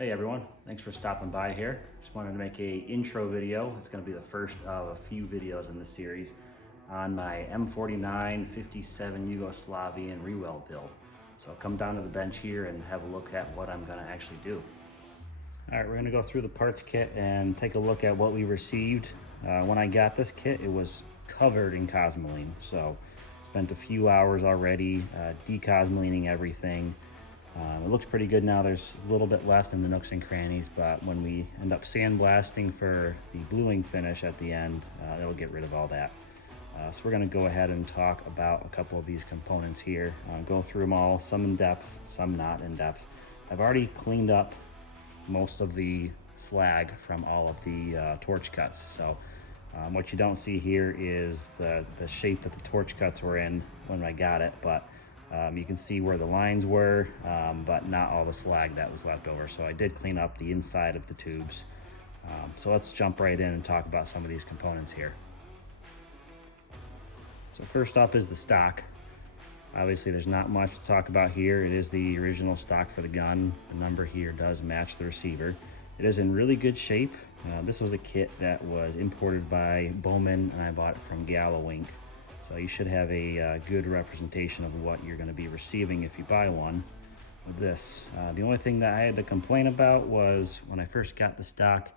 Hey everyone, thanks for stopping by here. Just wanted to make a intro video. It's going to be the first of a few videos in this series on my M49 57 Yugoslavian re-weld build. So come down to the bench here and have a look at what I'm going to actually do. All right, we're going to go through the parts kit and take a look at what we received. When I got this kit, it was covered in cosmoline. So spent a few hours already decosmolining everything. It looks pretty good now. There's a little bit left in the nooks and crannies, but when we end up sandblasting for the bluing finish at the end, it'll get rid of all that. So we're going to go ahead and talk about a couple of these components here. Go through them all, some in depth, some not in depth. I've already cleaned up most of the slag from all of the torch cuts. So what you don't see here is the shape that the torch cuts were in when I got it, but you can see where the lines were, but not all the slag that was left over. So I did clean up the inside of the tubes. So let's jump right in and talk about some of these components here. So first up is the stock. Obviously there's not much to talk about here. It is the original stock for the gun. The number here does match the receiver. It is in really good shape. This was a kit that was imported by Bowman, and I bought it from Gallowink. So you should have a good representation of what you're going to be receiving if you buy one with this. The only thing that I had to complain about was when I first got the stock,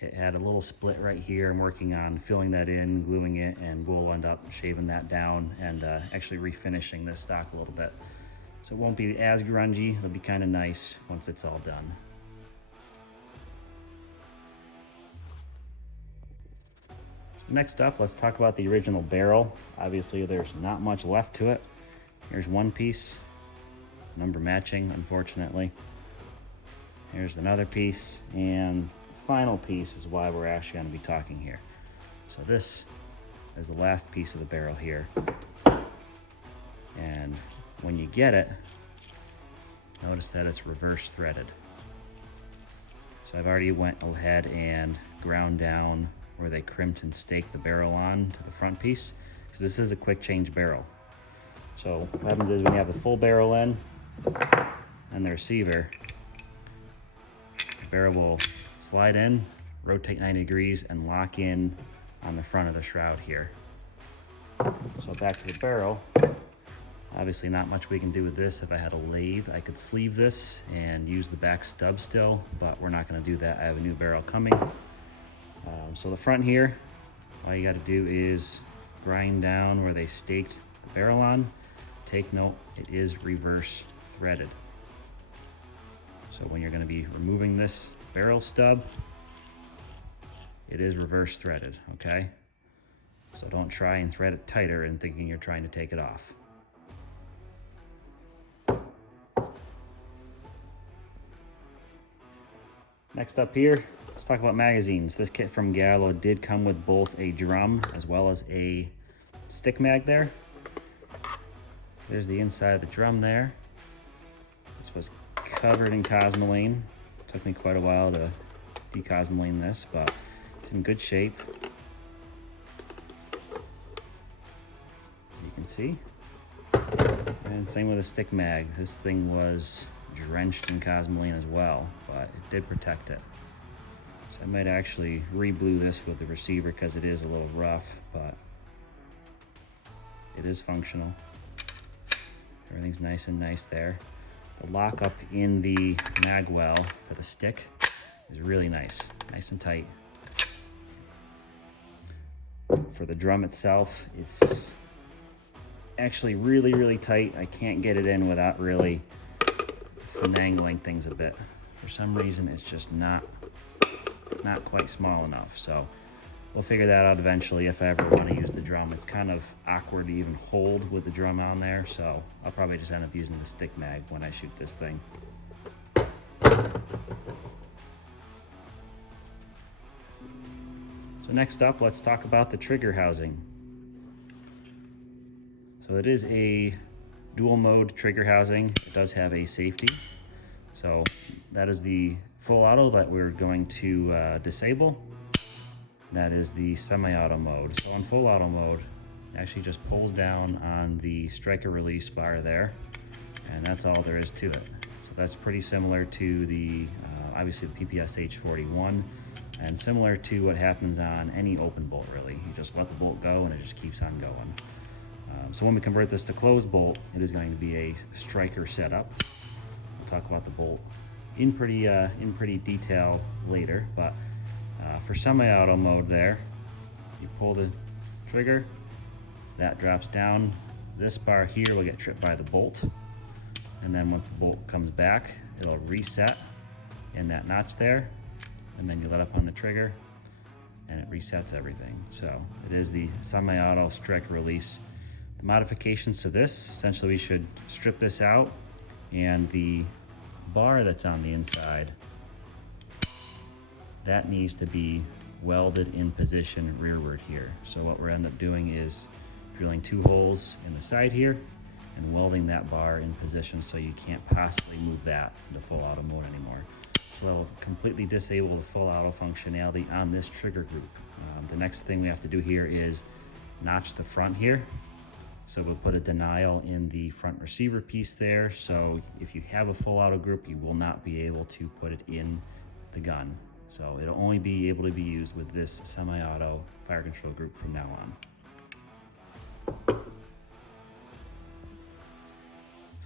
it had a little split right here. I'm working on filling that in, gluing it, and we'll end up shaving that down and actually refinishing this stock a little bit. So it won't be as grungy. It'll be kind of nice once it's all done. Next up, let's talk about the original barrel. Obviously, there's not much left to it. Here's one piece, number matching, unfortunately. Here's another piece, and the final piece is why we're actually going to be talking here. So this is the last piece of the barrel here. And when you get it, notice that it's reverse threaded. So I've already went ahead and ground down where they crimped and staked the barrel on to the front piece, because this is a quick change barrel. So what happens is when you have the full barrel in and the receiver, the barrel will slide in, rotate 90 degrees, and lock in on the front of the shroud here. So back to the barrel. Obviously not much we can do with this. If I had a lathe, I could sleeve this and use the back stub still, but we're not going to do that. I have a new barrel coming. So the front here, all you got to do is grind down where they staked the barrel on. Take note, it is reverse threaded. So when you're going to be removing this barrel stub, it is reverse threaded, okay? So don't try and thread it tighter and thinking you're trying to take it off. Next up here, let's talk about magazines. This kit from Gallo did come with both a drum as well as a stick mag there. There's the inside of the drum there. This was covered in cosmoline. Took me quite a while to decosmoline this, but it's in good shape. As you can see. And same with the stick mag. This thing was drenched in cosmoline as well, but it did protect it. So I might actually re-blue this with the receiver because it is a little rough, but it is functional. Everything's nice and nice there. The lock up in the mag well for the stick is really nice and tight. For the drum itself, it's actually really tight. I can't get it in without really finagling things a bit. For some reason, it's just not quite small enough. So we'll figure that out eventually if I ever want to use the drum. It's kind of awkward to even hold with the drum on there, so I'll probably just end up using the stick mag when I shoot this thing. So next up, let's talk about the trigger housing. So it is a dual mode trigger housing. It does have a safety. So that is the full auto that we're going to disable. That is the semi-auto mode. So on full auto mode, it actually just pulls down on the striker release bar there, and that's all there is to it. So that's pretty similar to the obviously the PPSH 41, and similar to what happens on any open bolt really. You just let the bolt go and it just keeps on going. So when we convert this to closed bolt, it is going to be a striker setup. We'll talk about the bolt in pretty detail later, but for semi-auto mode there, you pull the trigger, that drops down. This bar here will get tripped by the bolt, and then once the bolt comes back, it'll reset in that notch there, and then you let up on the trigger and it resets everything. So it is the semi-auto striker release. The modifications to this, essentially we should strip this out, and the bar that's on the inside, that needs to be welded in position rearward here. So what we're end up doing is drilling 2 holes in the side here and welding that bar in position so you can't possibly move that into full auto mode anymore. So that'll completely disable the full auto functionality on this trigger group. The next thing we have to do here is notch the front here. So we'll put a denial in the front receiver piece there. So if you have a full auto group, you will not be able to put it in the gun. So it'll only be able to be used with this semi-auto fire control group from now on.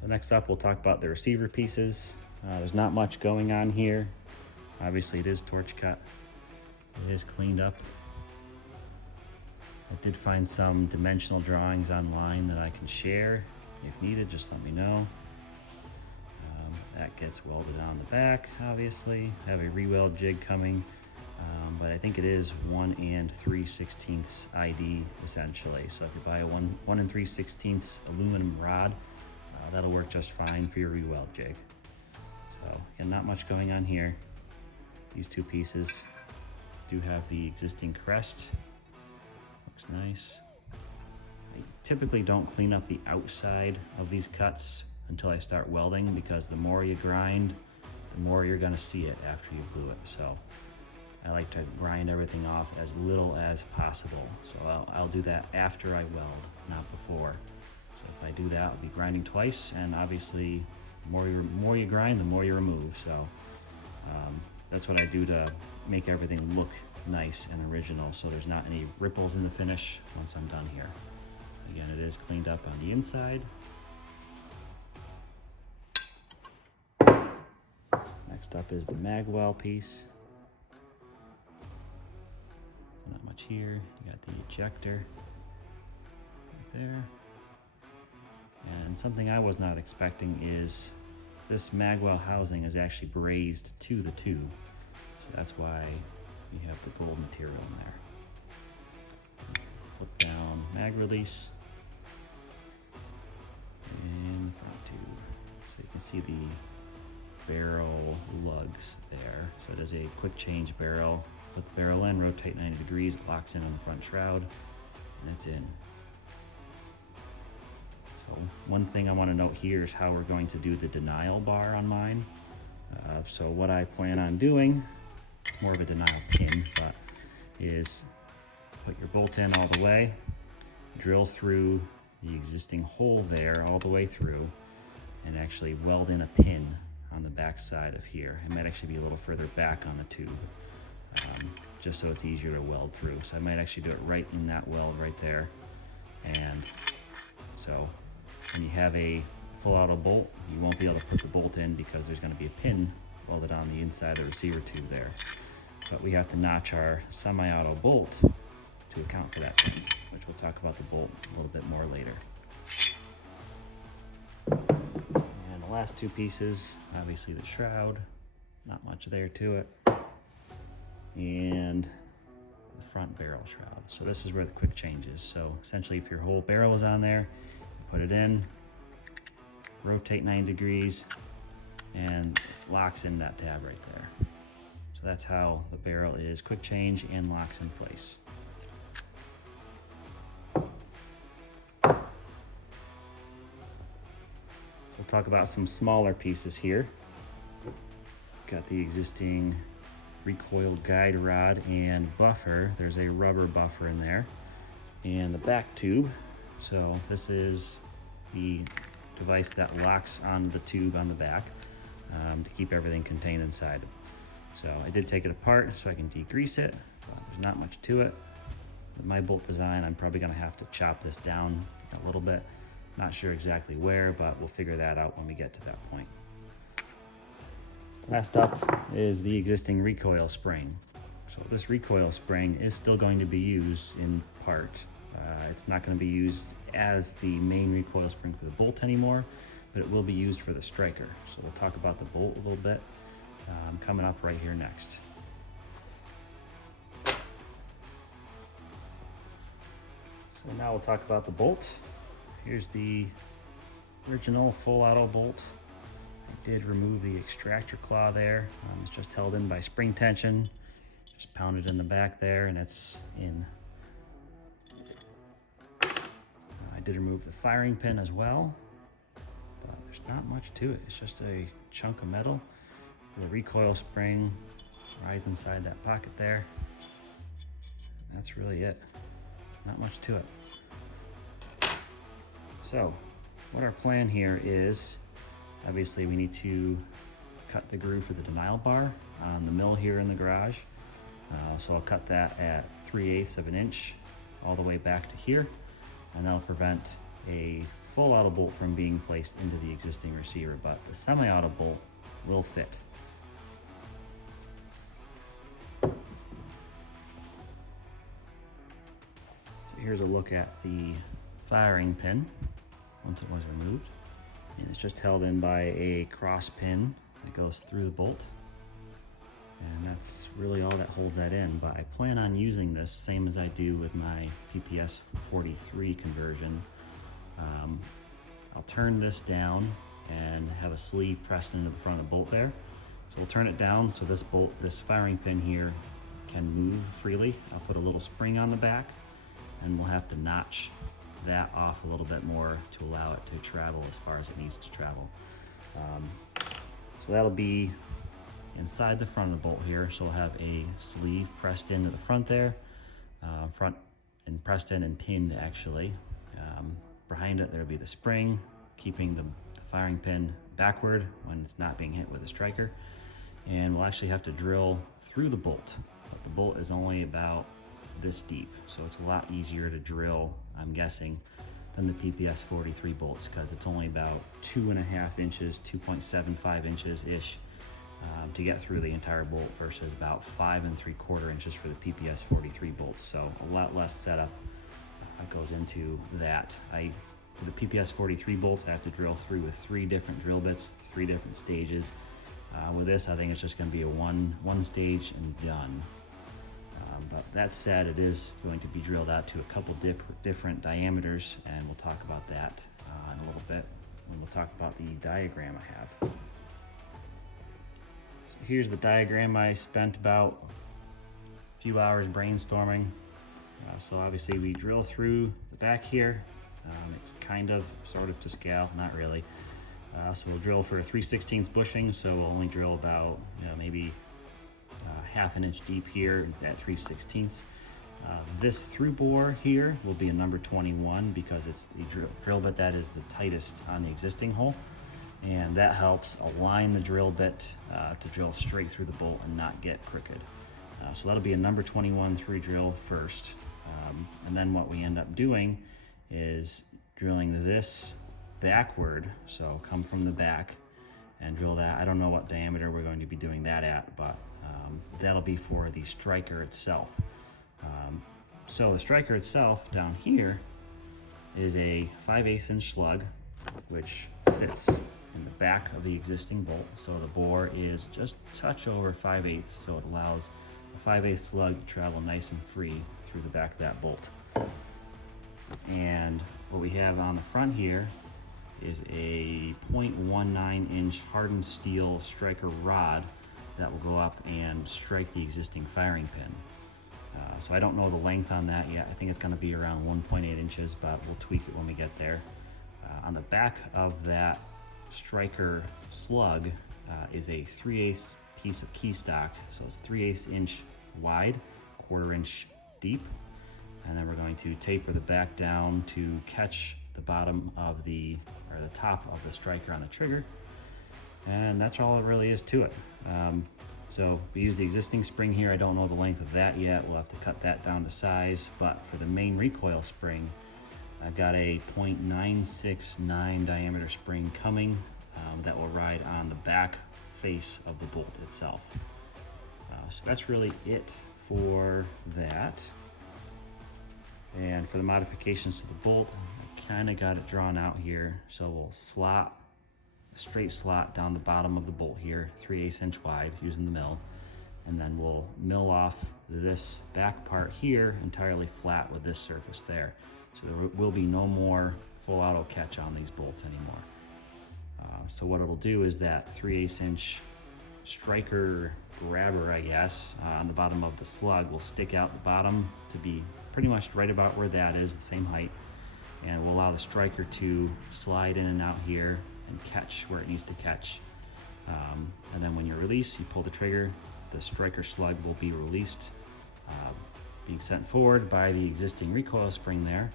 So next up, we'll talk about the receiver pieces. There's not much going on here. Obviously it is torch cut. It is cleaned up. I did find some dimensional drawings online that I can share. If needed, just let me know. That gets welded on the back, obviously. I have a re-weld jig coming, but I think it is 1 3/16 ID essentially. So if you buy a 1 3/16 aluminum rod, that'll work just fine for your re-weld jig. So again, not much going on here. These 2 pieces do have the existing crest. Looks nice. I typically don't clean up the outside of these cuts until I start welding, because the more you grind, the more you're gonna see it after you glue it. So I like to grind everything off as little as possible. So I'll do that after I weld, not before. So if I do that, I'll be grinding twice, and obviously the more you grind, the more you remove. So that's what I do to make everything look nice and original, so there's not any ripples in the finish once I'm done here. Again, it is cleaned up on the inside. Next up is the magwell piece. Not much here. You got the ejector right there. And something I was not expecting is this magwell housing is actually brazed to the tube. So that's why you have the gold material in there. Flip down mag release and front tube. So you can see the barrel lugs there. So it is a quick change barrel. Put the barrel in, rotate 90 degrees, it locks in on the front shroud, and it's in. So one thing I want to note here is how we're going to do the denial bar on mine. So what I plan on doing, more of a denial pin, but is put your bolt in all the way, drill through the existing hole there all the way through, and actually weld in a pin on the back side of here. It might actually be a little further back on the tube, just so it's easier to weld through. So I might actually do it right in that weld right there. And so when you have a full auto bolt, you won't be able to put the bolt in because there's going to be a pin welded on the inside of the receiver tube there. But we have to notch our semi-auto bolt to account for that pin, which we'll talk about the bolt a little bit more later. And the last 2 pieces, obviously the shroud, not much there to it, and the front barrel shroud. So this is where the quick change is. So essentially if your whole barrel is on there, put it in, rotate 90 degrees, and it locks in that tab right there. So that's how the barrel is quick change and locks in place. We'll talk about some smaller pieces here. Got the existing recoil guide rod and buffer. There's a rubber buffer in there, and the back tube. So this is the device that locks on the tube on the back to keep everything contained inside. So I did take it apart so I can degrease it. There's not much to it. With my bolt design, I'm probably gonna have to chop this down a little bit. Not sure exactly where, but we'll figure that out when we get to that point. Last up is the existing recoil spring. So this recoil spring is still going to be used in part. It's not going to be used as the main recoil spring for the bolt anymore, but it will be used for the striker. So we'll talk about the bolt a little bit coming up right here next. So now we'll talk about the bolt. Here's the original full auto bolt. I did remove the extractor claw there. It's just held in by spring tension. Just pounded in the back there and it's in. I did remove the firing pin as well, but there's not much to it. It's just a chunk of metal. The recoil spring rides inside that pocket there. That's really it. Not much to it. So what our plan here is, obviously we need to cut the groove for the denial bar on the mill here in the garage. So I'll cut that at 3/8 of an inch all the way back to here, and that'll prevent a full auto bolt from being placed into the existing receiver, but the semi-auto bolt will fit. So here's a look at the firing pin once it was removed. And it's just held in by a cross pin that goes through the bolt. And that's really all that holds that in, but I plan on using this same as I do with my PPS 43 conversion. I'll turn this down and have a sleeve pressed into the front of the bolt there. So we'll turn it down so this firing pin here can move freely. I'll put a little spring on the back and we'll have to notch that off a little bit more to allow it to travel as far as it needs to travel. So that'll be inside the front of the bolt here. So we'll have a sleeve pressed into the front there, front and pressed in and pinned actually. Behind it there'll be the spring, keeping the firing pin backward when it's not being hit with a striker. And we'll actually have to drill through the bolt, but the bolt is only about this deep, so it's a lot easier to drill, I'm guessing, than the PPS 43 bolts, because it's only about 2.5 inches, 2.75 inches ish to get through the entire bolt versus about 5 3/4 inches for the PPS 43 bolts. So a lot less setup goes into that. For the PPS 43 bolts, I have to drill through with 3 different drill bits, 3 different stages. With this, I think it's just going to be a one stage and done. But that said, it is going to be drilled out to a couple different diameters, and we'll talk about that in a little bit when we'll talk about the diagram I have. So here's the diagram. I spent about a few hours brainstorming. So obviously we drill through the back here. It's kind of, sort of to scale, not really. So we'll drill for 3/16 bushing, so we'll only drill about, maybe 1/2 inch deep here at 3/16. This through bore here will be a number 21 because it's the drill bit that is the tightest on the existing hole, and that helps align the drill bit to drill straight through the bolt and not get crooked. So that'll be a number 21 through drill first, and then what we end up doing is drilling this backward, so come from the back and drill that. I don't know what diameter we're going to be doing that at, but that'll be for the striker itself. So the striker itself down here is a 5/8 inch slug, which fits in the back of the existing bolt. So the bore is just a touch over 5/8, so it allows a 5/8 slug to travel nice and free through the back of that bolt. And what we have on the front here is a 0.19 inch hardened steel striker rod that will go up and strike the existing firing pin. So I don't know the length on that yet. I think it's going to be around 1.8 inches, but we'll tweak it when we get there. On the back of that striker slug is a 3/8 piece of key stock. So it's 3/8 inch wide, 1/4 inch deep. And then we're going to taper the back down to catch the bottom of the top of the striker on the trigger. And that's all it really is to it. So we use the existing spring here. I don't know the length of that yet. We'll have to cut that down to size. But for the main recoil spring, I've got a .969 diameter spring coming that will ride on the back face of the bolt itself. So that's really it for that. And for the modifications to the bolt, I kind of got it drawn out here. So we'll slot a straight slot down the bottom of the bolt here, 3/8 inch wide using the mill. And then we'll mill off this back part here entirely flat with this surface there. So there will be no more full auto catch on these bolts anymore. So what it'll do is that 3/8 inch striker grabber, I guess, on the bottom of the slug will stick out the bottom to be pretty much right about where that is, the same height. And will allow the striker to slide in and out here and catch where it needs to catch. And then when you release, you pull the trigger, the striker slug will be released, being sent forward by the existing recoil spring there,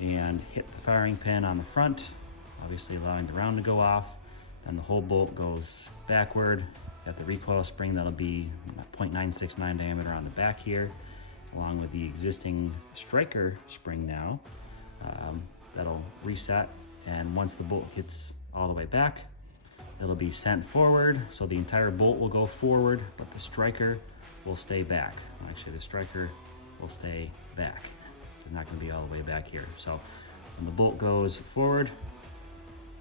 and hit the firing pin on the front, obviously allowing the round to go off. Then the whole bolt goes backward at the recoil spring. That'll be .969 diameter on the back here, along with the existing striker spring now. That'll reset, and once the bolt gets all the way back, it'll be sent forward, so the entire bolt will go forward, but the striker will stay back. Actually, the striker will stay back. It's not going to be all the way back here. So when the bolt goes forward,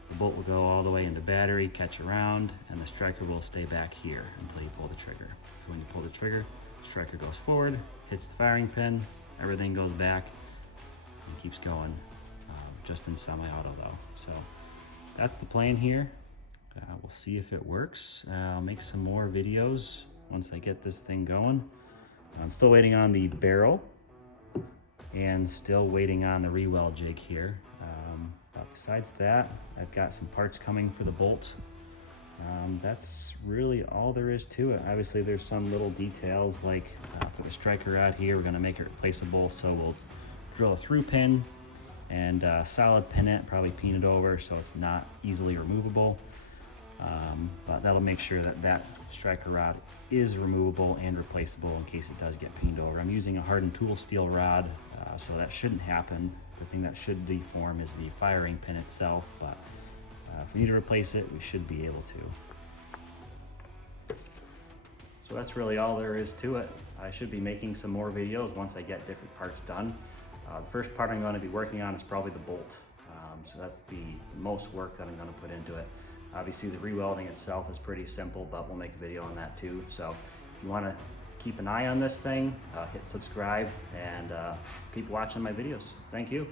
the bolt will go all the way into battery, catch around, and the striker will stay back here until you pull the trigger. So when you pull the trigger, the striker goes forward, hits the firing pin, everything goes back, and keeps going, just in semi-auto though. So that's the plan here. We'll see if it works. I'll make some more videos once I get this thing going. I'm still waiting on the barrel and still waiting on the re-weld jig here. But besides that, I've got some parts coming for the bolt. That's really all there is to it. Obviously there's some little details like for the striker out here, we're gonna make it replaceable. So we'll drill a through pin and solid pin it, probably peen it over so it's not easily removable. But that'll make sure that that striker rod is removable and replaceable in case it does get peened over. I'm using a hardened tool steel rod, so that shouldn't happen. The thing that should deform is the firing pin itself, but if we need to replace it, we should be able to. So that's really all there is to it. I should be making some more videos once I get different parts done. The first part I'm going to be working on is probably the bolt. So that's the most work that I'm going to put into it. Obviously the re-welding itself is pretty simple, but we'll make a video on that too. So if you want to keep an eye on this thing, hit subscribe and keep watching my videos. Thank you.